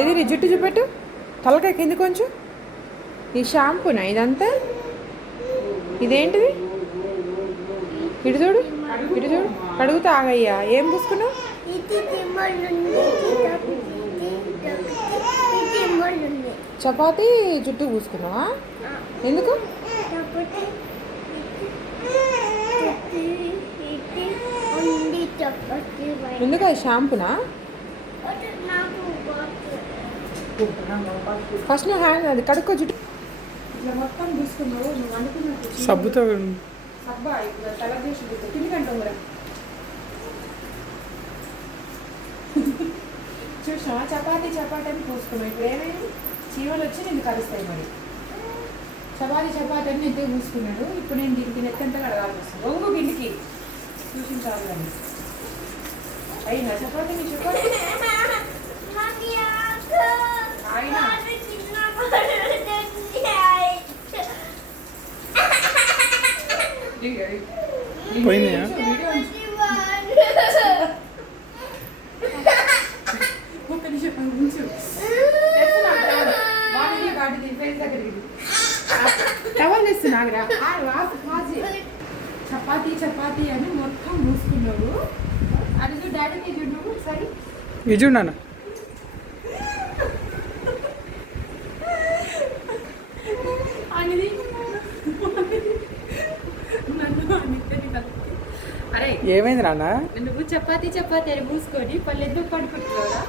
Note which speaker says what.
Speaker 1: ఏది నీ జుట్టు చూపెట్టు. తలకాయ కింది కొంచెం. ఈ షాంపూనా ఇదంతా? ఇదేంటిది? ఇటు చూడు ఇటు చూడు. కడుగుతా ఆగయ్యా. ఏం పూసుకున్నావు? చపాతి జుట్టు పూసుకున్నావా? ఎందుకు? ఎందుకు అది షాంపూనా? ఫస్ట్ నువ్వు హ్యాండ్ అది కడుక్కో జుట్టు. ఇట్లా మొత్తం తీసుకున్నావు నువ్వు అనుకున్నట్టు
Speaker 2: సబ్బుతో
Speaker 1: సబ్బా ఇప్పుడు తల చేసి చపాతీ చపాతీ అని పూసుకున్నావు. ఇప్పుడు ఏమైంది? చీమలు వచ్చి నేను కలుస్తాయి మరి. చపాతీ చపాతీ అని నెత్తే పూసుకున్నాడు. ఇప్పుడు నేను దీనికి నెత్తంత కడగాల్సి వస్తుంది. ఒంగు గిన్నెకి చూసించాలి అయినా చపాతీ. నీ చపాతీ ఒక్క నిమిషం ఉంచు తెస్తున్నాగురా చపాతీ చపాతీ అని మొత్తం మూసుకున్నావు అది డాడీకి చూడు నువ్వు సరే
Speaker 2: ఇది చూడు నాన్న.
Speaker 1: అనేది కలిపి. అరే
Speaker 2: ఏమైంది నాన్న?
Speaker 1: నువ్వు చపాతీ చపాతీ అని మూసుకొని పళ్ళు ఎందుకు పడుకుంటున్నావురా?